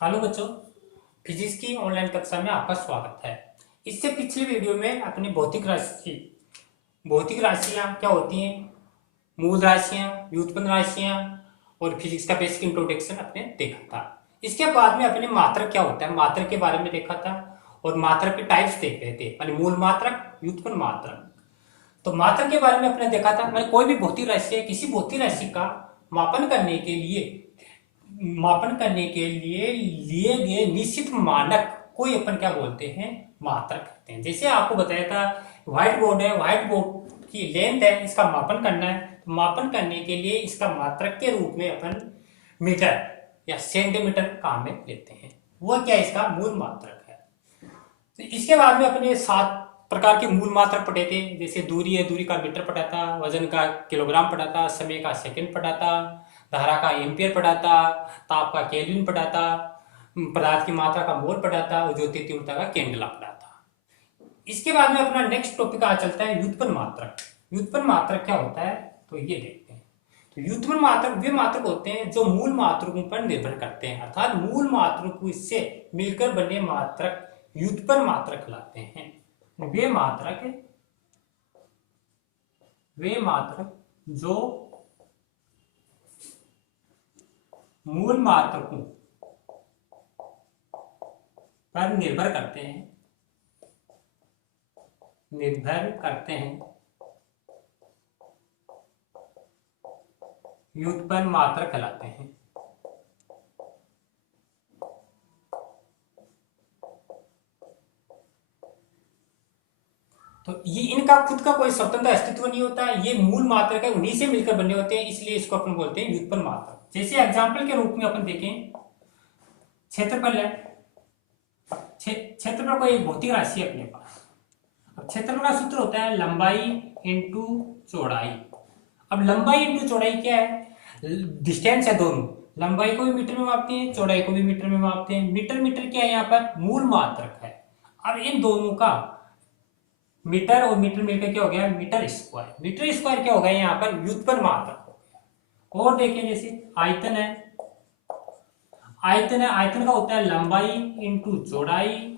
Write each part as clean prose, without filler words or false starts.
Hello बच्चों, physics की online कक्षा में आपका स्वागत है। इससे पिछले वीडियो में अपनी भौतिक राशियां क्या होती हैं, मूल राशियां, व्युत्पन्न राशियां और फिजिक्स का बेसिक इंट्रोडक्शन आपने देखा था। इसके बाद में अपने मात्रक क्या होता है, मात्रक के बारे में देखा था और मात्रक के टाइप्स देख रहे थे, यानी मूल मात्रक, व्युत्पन्न मात्रक। तो मात्रक के बारे में अपने देखा था, मैंने कोई भी भौतिक राशि है, किसी भौतिक राशि का मापन करने के लिए लिए गए निश्चित मानक को अपन क्या बोलते हैं, मात्रक कहते हैं। जैसे आपको बताया था, व्हाइट बोर्ड है, व्हाइट बोर्ड की लेंथ है, इसका मापन करना है, तो मापन करने के लिए इसका मात्रक के रूप में अपन मीटर या सेंटीमीटर काम में लेते हैं। वो क्या इसका मूल मात्रक है। तो इसके बाद में अपने 7 प्रकार के मूल मात्रक पढ़े थे। जैसे दूरी है, दूरी का मीटर पढ़ा था, वजन का किलोग्राम पढ़ा था, समय का सेकंड पढ़ा था, धारा का एम्पियर पढ़ा था, ताप का केल्विन पढ़ा था, पदार्थ की मात्रा का मोल पढ़ा था और ज्योति तीव्रता का केंडला पढ़ा था। इसके बाद में अपना नेक्स्ट टॉपिक आ चलता है व्युत्पन्न मात्रक। व्युत्पन्न मात्रक क्या होता है, तो ये देखते हैं। तो व्युत्पन्न मात्रक वे मात्रक होते हैं जो मूल मात्रकों पर निर्भर करते हैं, अर्थात मूल मात्रकों से मिलकर बने मात्रक व्युत्पन्न मात्रक कहलाते हैं। वे मात्रक जो मूल मात्रकों पर निर्भर करते हैं व्युत्पन्न मात्रक कहलाते हैं। तो ये इनका खुद का कोई स्वतंत्र अस्तित्व नहीं होता है, ये मूल मात्रक है, उन्हीं से मिलकर बने होते हैं, इसलिए इसको अपन बोलते हैं व्युत्पन्न मात्रक। जैसे एग्जाम्पल के रूप में अपन देखें, क्षेत्रफल है, क्षेत्रफल कोई एक भौतिक राशि है अपने पास। अब क्षेत्रफल का सूत्र होता है लंबाई इंटू चौड़ाई। अब लंबाई इंटू चौड़ाई क्या है, डिस्टेंस है दोनों, लंबाई को भी मीटर में मापते हैं, चौड़ाई को भी मीटर में मापते हैं। मीटर मीटर क्या है, यहाँ पर मूल मात्रक है। अब इन दोनों का मीटर और मीटर मिलकर क्या हो गया, मीटर स्क्वायर। मीटर स्क्वायर क्या हो गया, यहाँ पर व्युत्पन्न मात्रक हो गया। और देखिए जैसे आयतन है, आयतन का होता है लंबाई इंटू चौड़ाई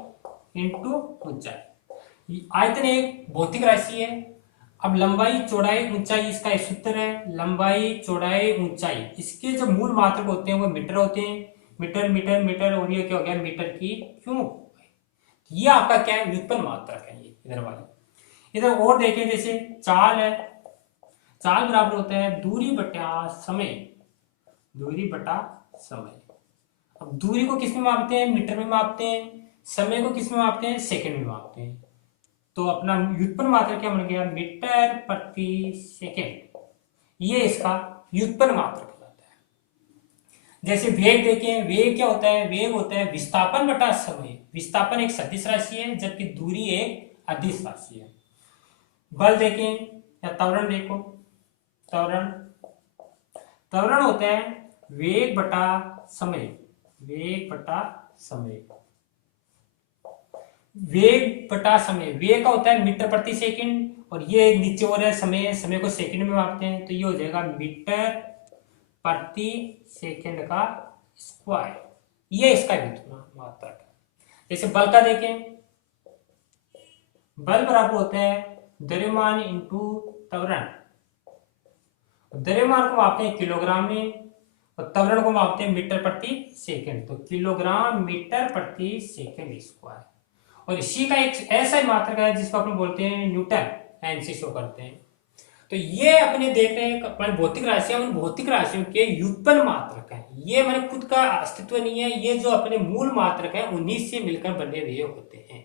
इंटू ऊंचाई। आयतन एक भौतिक राशि है। अब लंबाई चौड़ाई ऊंचाई इसका एक सूत्र है, लंबाई चौड़ाई ऊंचाई, इसके जो मूल मात्रक होते हैं वो मीटर होते हैं। मीटर मीटर मीटर, और ये क्या हो गया, मीटर की क्यूब। ये आपका क्या है, व्युत्पन्न मात्रक है ये इधर वाली। इधर और देखें, जैसे चाल है, चाल बराबर होता है दूरी बटा समय, दूरी बटा समय। अब दूरी को किस में मापते हैं, मीटर में मापते हैं, समय को किस में मापते हैं, सेकंड में मापते हैं। तो अपना व्युत्पन्न मात्रक क्या बन गया, मीटर प्रति सेकंड। ये इसका व्युत्पन्न मात्रक कहलाता है। जैसे वेग देखें, वेग क्या होता है, वेग होता है विस्थापन बटा समय। विस्थापन एक सदिश राशि है, जबकि दूरी एक अदिश राशि है। बल देखें या त्वरण देखो, त्वरण त्वरण होता है वेग बटा समय, वेग बटा समय, वेग बटा समय। वेग का होता है मीटर प्रति सेकंड, और ये नीचे हो रहा है समय, समय को सेकंड में मापते हैं, तो ये हो जाएगा मीटर प्रति सेकंड का स्क्वायर। ये इसका व्युत्पन्न मात्रक है। जैसे बल का देखें, बल बराबर होता है द्रव्यमान इंटू त्वरण। द्रव्यमान को मापते हैं किलोग्राम में और त्वरण को मापते हैं मीटर प्रति सेकंड, तो किलोग्राम मीटर प्रति सेकंड स्क्वायर। और इसी का एक ऐसा ही मात्रक है जिसको अपन बोलते हैं न्यूटन, एन से शो करते हैं। तो ये अपने देख रहे हैं अपने भौतिक राशियां, उन भौतिक राशियों के व्युत्पन्न मात्रक है। ये मैंने खुद का अस्तित्व नहीं है, ये जो अपने मूल मात्रक है उन्हीं से मिलकर बने हुए होते हैं,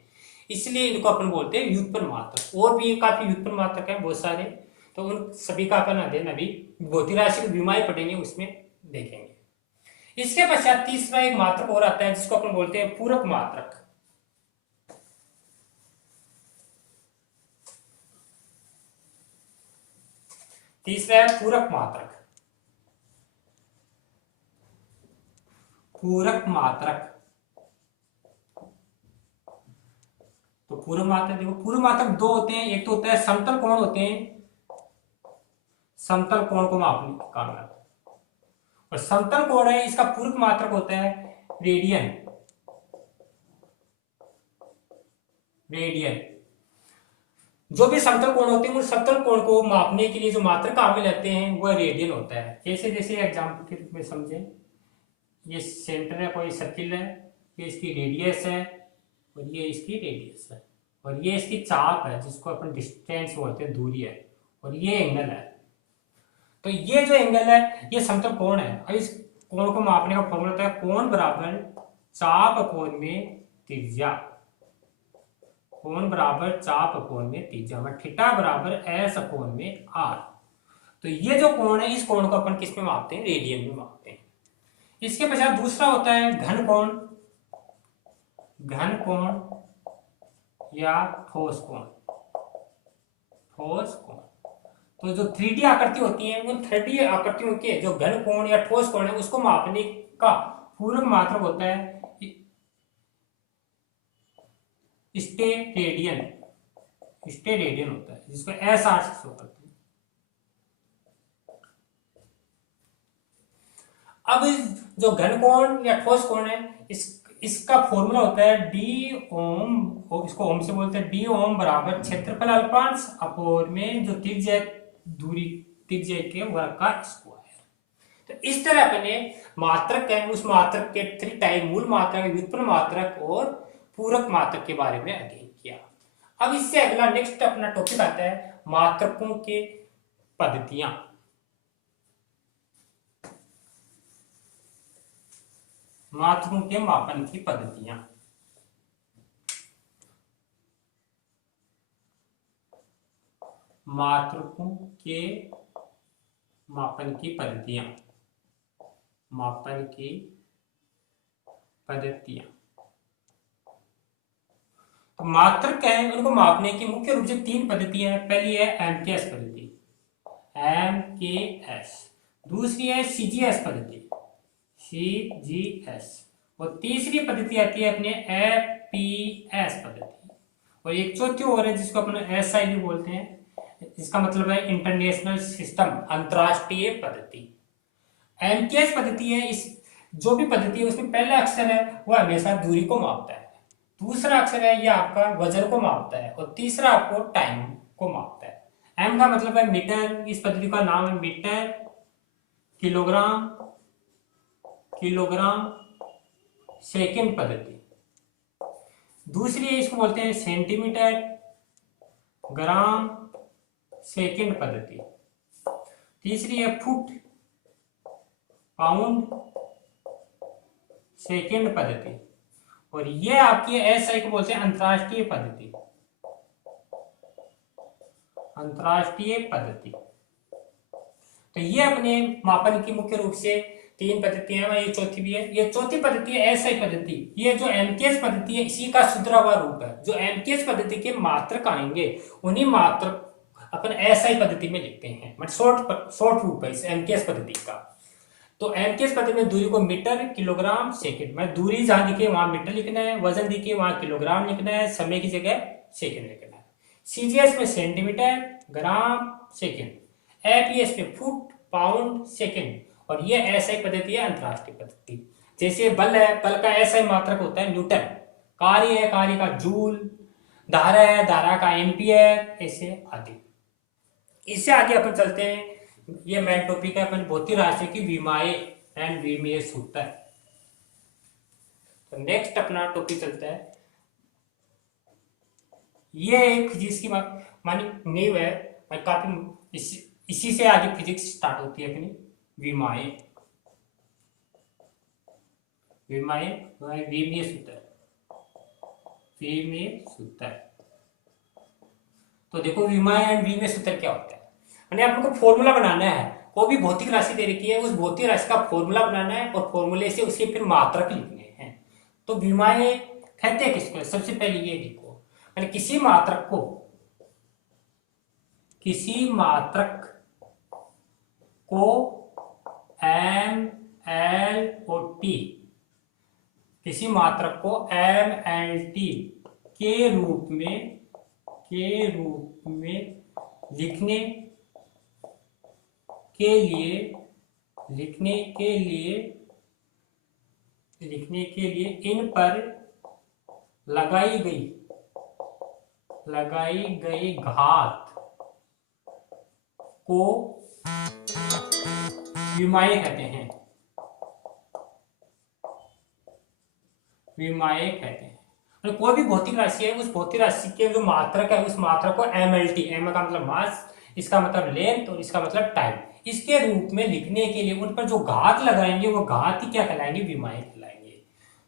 इसलिए इनको अपन बोलते हैं व्युत्पन्न मात्रक। और भी काफी व्युत्पन्न मात्रक है बहुत सारे, तो उन सभी का अपन अध्ययन अभी भौतिक राशि की विमाएं पढ़ेंगे उसमें देखेंगे। इसके पश्चात तीसरा एक मात्रक और आता है जिसको अपन बोलते हैं पूरक मात्रक। तीसरा है पूरक मात्रक। पूरक मात्रक, तो पूरक मात्रक देखो, पूरक मात्रक दो होते हैं। एक तो होता है समतल कोण होते हैं, समतल कोण को मापने का काम है, और समतल कोण है इसका पूरक मात्रक होता है रेडियन, रेडियन। जो भी समतल कोण होते हैं उन समतल कोण को मापने के लिए जो मात्रक काम में लेते हैं वह रेडियन होता है। जैसे जैसे एग्जाम्पल के रूप में समझें, ये सेंटर है, कोई सर्किल है, ये इसकी रेडियस है और ये इसकी रेडियस है, और ये इसकी चाप है जिसको अपन डिस्टेंस बोलते हैं, दूरी है, और ये एंगल है। तो ये जो एंगल है ये समतल कोण है। अब इस कोण को मापने का फॉर्मूला होता है कोण बराबर चाप कोण में त्रिज्या, कोण बराबर चाप कोण में त्रिज्या में थीटा बराबर एस कोण में आर। तो ये जो कोण है इस कोण को अपन किस में मापते हैं, रेडियन में मापते हैं। इसके पश्चात दूसरा होता है घन कोण, घन कोण या ठोस कोण, ठोस कोण। तो जो 3D आकृति होती है उन 3D आकृतियों के जो घन कोण या ठोस कोण है उसको मापने का पूरक मात्रक होता है स्टेरेडियन, स्टेरेडियन होता है जिसको एस आर से शो करते हैं। अब जो घन कोण या ठोस कोण है इसका फॉर्मूला होता है डी ओम, इसको ओम से बोलते हैं, डी ओम बराबर क्षेत्रफल अल्पांश अपोर में जो त्रिज्या दूरी त्रिज्या के वर्ग का स्क्वायर। तो इस तरह अपने मात्रक है उस मात्रक के 3 टाइप, मूल मात्रक, व्युत्पन्न मात्रक और पूरक मात्रक के बारे में अध्ययन किया। अब इससे अगला नेक्स्ट अपना टॉपिक आता है मात्रकों के पद्धतियां। मात्रकों के मापन की पद्धतियां। मात्रकों के मापन की पद्धतियां, मापन की पद्धतियां। तो मात्रक है उनको मापने की मुख्य रूप से 3 पद्धतियां हैं। पहली है एमकेएस पद्धति, एमकेएस। दूसरी है सीजीएस पद्धति, सीजीएस। और तीसरी पद्धति आती है अपने एपीएस पद्धति। और एक चौथी और है जिसको अपन एसआई भी बोलते हैं, इसका मतलब है इंटरनेशनल सिस्टम, अंतरराष्ट्रीय पद्धति। एमकेएस पद्धति है, इस जो भी पद्धति है उसमें पहला अक्षर है वह हमेशा दूरी को मापता है, दूसरा अक्षर है ये आपका वजन को मापता है, और तीसरा आपको टाइम को मापता है। एम का मतलब है मीटर, इस पद्धति का नाम है मीटर, किलोग्राम, किलोग्राम सेकेंड पद्धति। दूसरी है इसको बोलते हैं सेंटीमीटर, ग्राम सेकेंड पद्धति। तीसरी है फुट, पाउंड सेकेंड पद्धति। और ये आपकी एसआई को बोलते हैं अंतरराष्ट्रीय पद्धति, अंतरराष्ट्रीय पद्धति। तो ये अपने मापन की मुख्य रूप से 3 पद्धतियां हैं। ये चौथी भी है, ये चौथी पद्धति है एसआई पद्धति। ये जो एमकेएस पद्धति है इसी का सुधरा हुआ रूप है। जो एमकेएस पद्धति के मात्रक आएंगे उन्हीं मात्रक अपन एसआई पद्धति में लिखते हैं, मतलब शॉर्ट रूप है इस एमकेएस पद्धति का। तो एमकेएस पद्धति में दूरी को मीटर, किलोग्राम सेकेंड, मैं दूरी जहां दिखे वहां मीटर लिखना है, वजन दिखे वहां किलोग्राम लिखना है, समय की जगह सेकेंड लिखना है। सीजीएस में सेंटीमीटर, ग्राम सेकेंड, एपीएस में फुट, पाउंड सेकेंड। और ये एसआई पद्धति है अंतरराष्ट्रीय पद्धति। जैसे बल है, बल का एसआई मात्रक होता है न्यूटन, कार्य है, कार्य का जूल, धारा है, धारा का एम्पियर, ऐसे आदि। इससे आगे अपन चलते हैं, ये मेन टॉपिक है अपन भौतिक राशि की विमाएं एंड विमीय सूत्र। तो नेक्स्ट अपना टॉपिक चलता है, ये एक फिजिक्स की मानी नींव है, काफी इसी से आगे फिजिक्स स्टार्ट होती है अपनी। विमाएं, विमाएं विमीय सूत्र, विमीय सूत्र। तो देखो विमाएं एंड विमीय सूत्र क्या होता है। मैंने आपको फॉर्मूला बनाना है, कोई भी भौतिक राशि दे रखी है उस भौतिक राशि का फॉर्मूला बनाना है और फॉर्मूले से उसे फिर मात्रक लिखने हैं। तो विमाएं कहते हैं किसको, सबसे पहले ये देखो, मैंने किसी मात्रक को, किसी मात्रक को एम एल और टी, किसी मात्रक को एम एल टी के रूप में लिखने के लिए लिखने के लिए इन पर लगाई गई घात को विमाएँ कहते हैं। विमाएँ कहते हैं। तो कोई भी भौतिक राशि है, उस भौतिक राशि के जो मात्रक है, उस मात्रक को MLT, एम का मतलब मास, इसका मतलब लेंथ और इसका मतलब टाइम, इसके रूप में लिखने के लिए उन पर जो घात लगाएंगे वो घात ही क्या कहलाएंगे, विमाएँ कहलाएंगे।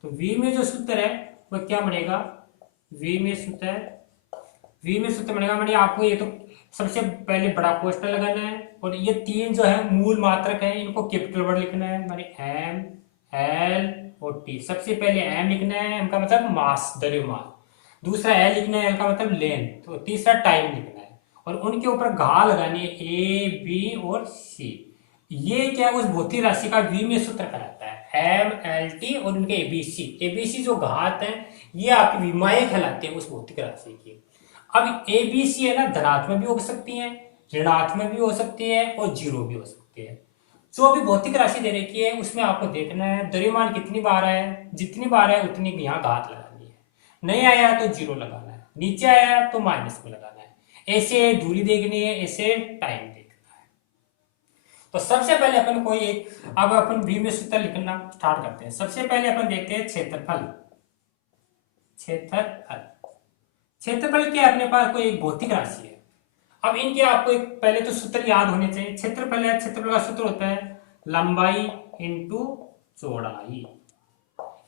तो V में जो सूत्र है वो क्या बनेगा, V में सूत्र बनेगा, मैंने आपको ये तो सबसे पहले बड़ा पोस्टर लगाना है और ये तीन जो है मूल मात्रक है इनको कैपिटल वर्ड लिखना है, मैंने M, L और T। सबसे पहले M लिखना है, M का मतलब मास, द्रव्यमान। दूसरा L लिखना है, L का मतलब लेंथ। तो तीसरा टाइम लिखना है और उनके ऊपर घा लगानी है, A, B और C। ये क्या उस भौतिक राशि का V में सूत्र कहलाता है, M, L, T और उनके ABC जो घात है ये आपकी विमाएँ कहलाते हैं उस भौतिक राशि की। अब ABC है ना, धनात्मक भी हो सकती है, ऋणात्मक भी हो सकती है और जीरो भी हो सकती है। जो भी भौतिक राशि दे रखी है उसमें आपको देखना है द्रव्यमान कितनी बार है, जितनी बार है उतनी यहाँ घात लगानी है। नहीं आया तो जीरो लगाना है, नीचे आया तो माइनस में लगाना है। ऐसे दूरी देखनी है, ऐसे टाइम देखना है। तो सबसे पहले अपन कोई एक, अब अपन V में सूत्र लिखना स्टार्ट करते हैं। सबसे पहले अपन देखते हैं क्षेत्रफल। क्षेत्रफल क्या, अपने पास कोई एक भौतिक राशि है। अब इनके आपको एक पहले तो सूत्र याद होने चाहिए। क्षेत्रफल है, क्षेत्रफल का सूत्र होता है लंबाई इंटू चौड़ाई,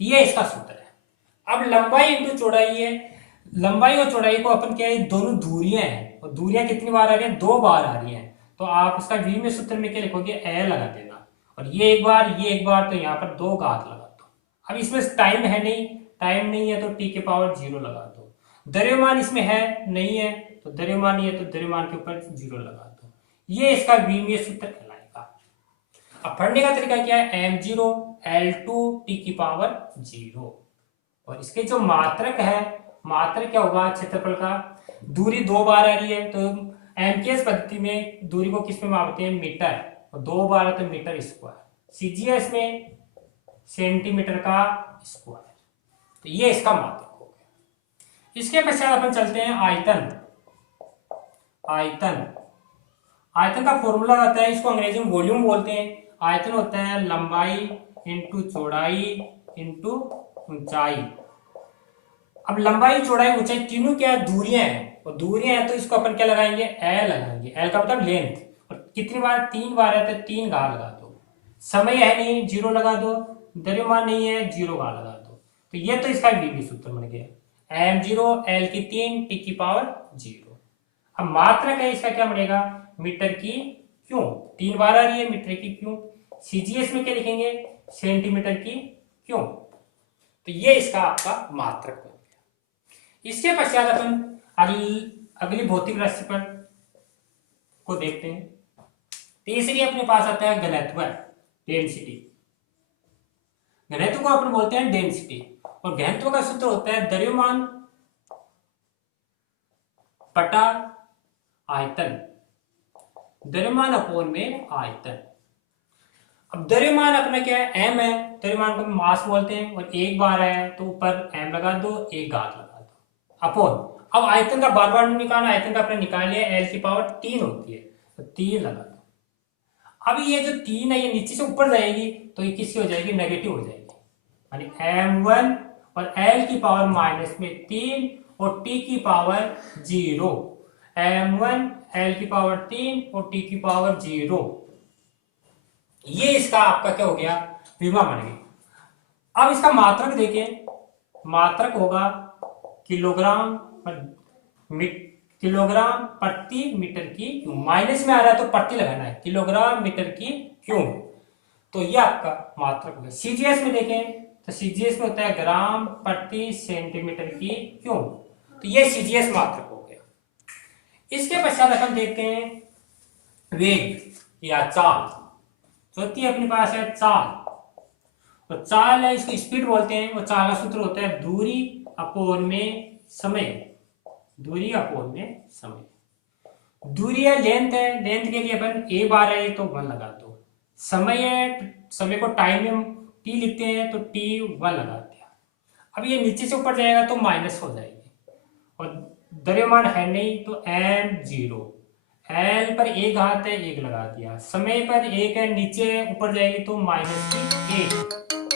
ये इसका सूत्र है। अब लंबाई इंटू चौड़ाई है, लंबाई और चौड़ाई को अपन क्या है, दोनों दूरियां हैं और दूरियां कितनी बार आ रही है, 2 बार आ रही है। तो आप इसका V में सूत्र में क्या लिखोगे, ए लगा देना और ये एक बार, तो यहाँ पर 2 घात लगा दो। अब इसमें टाइम है नहीं, टाइम नहीं है तो T के पावर 0 लगा दो। द्रव्यमान इसमें है नहीं है तो द्रव्यमान नहीं है तो द्रव्यमान के ऊपर 0 लगा दो। ये इसका V में सूत्र कहलाएगा। अब पढ़ने का तरीका क्या है, M0 L2 T की पावर 0 और इसके जो मात्रक है, मात्रक क्या होगा क्षेत्रफल का, दूरी 2 बार आ रही है तो एमकेएस पद्धति में दूरी को किस में मापते हैं, मीटर, और 2 बार है तो मीटर स्क्वायर, सीजीएस में सेंटीमीटर का स्क्वायर। तो ये इसका मात्रक हो गया। इसके पश्चात अपन चलते हैं आयतन। आयतन का फॉर्मूला होता है, इसको अंग्रेजी में वॉल्यूम बोलते हैं। आयतन होता है लंबाई इंटू चौड़ाई इंटू ऊंचाई। अब लंबाई चौड़ाई ऊंचाई तीनों क्या दूरियां हैं, और दूरियां हैं तो इसको अपन क्या लगाएंगे, एल लगाएंगे। एल का मतलब लेंथ, और कितनी बार, 3 बार है तो 3 घा लगा दो। समय है नहीं, 0 लगा दो। द्रव्यमान नहीं है, 0 घा लगा दो। तो ये तो इसका वी सूत्र बन गया, M0 L की 3 T की पावर 0। अब मात्रक है इसका क्या बनेगा, मीटर की क्यों, 3 बार आ रही है मीटर की क्यों। सीजीएस में क्या लिखेंगे, सेंटीमीटर की क्यों। तो ये इसका आपका मात्रक बन गया। इसके पश्चात अपन अगली भौतिक राशि पर को देखते हैं। तीसरी अपने पास आता है घनत्व, डेंसिटी। घनत्व को अपन बोलते हैं डेंसिटी, और घनत्व का सूत्र होता है द्रव्यमान बटा आयतन, द्रव्यमान अपॉन में आयतन। अब द्रव्यमान अपना क्या है, m है, द्रव्यमान को मास बोलते हैं, और 1 बार है तो ऊपर m लगा दो, 1 घात लगा दो, अपॉन। अब आयतन का बार बार निकालना, आयतन का अपने निकाल लिया, L की पावर 3 होती है तो 3 लगा दो। अब ये जो 3 है ये नीचे से ऊपर जाएगी तो ये किसकी हो जाएगी, नेगेटिव हो जाएगी, यानी M1 और L की पावर माइनस में 3 और T की पावर 0। M1 L की पावर 3 और T की पावर 0। ये इसका आपका क्या हो गया, विमा बन गया। अब इसका मात्रक देखें, मात्रक होगा किलोग्राम प्रति मीटर की क्यूब। माइनस में आ रहा है तो प्रति लगाना है, किलोग्राम मीटर की क्यूब। तो ये आपका मात्रक होगा। सीजीएस में देखें तो सीजीएस में होता है ग्राम प्रति सेंटीमीटर की क्यूब। तो ये सीजीएस मात्रक हो गया। इसके पश्चात अपन देखते हैं वेग या चाल। चौथी अपने पास है चाल, और चाल है, इसको स्पीड बोलते हैं। वो चाल का सूत्र होता है दूरी अपॉन में समय, दूरी अपॉन में समय। दूरी है, लेंथ है, लेंथ के लिए अपन 1 बार है तो 1 लगा दो। समय है, समय को टाइम में टी लिखते हैं तो T1 लगा दिया। अब ये नीचे से ऊपर जाएगा तो माइनस हो जाएगी, और द्रव्यमान है नहीं तो m0। L पर एक घात है, एक लगा दिया, समय पर एक है, नीचे ऊपर जाएगी तो माइनस की एक।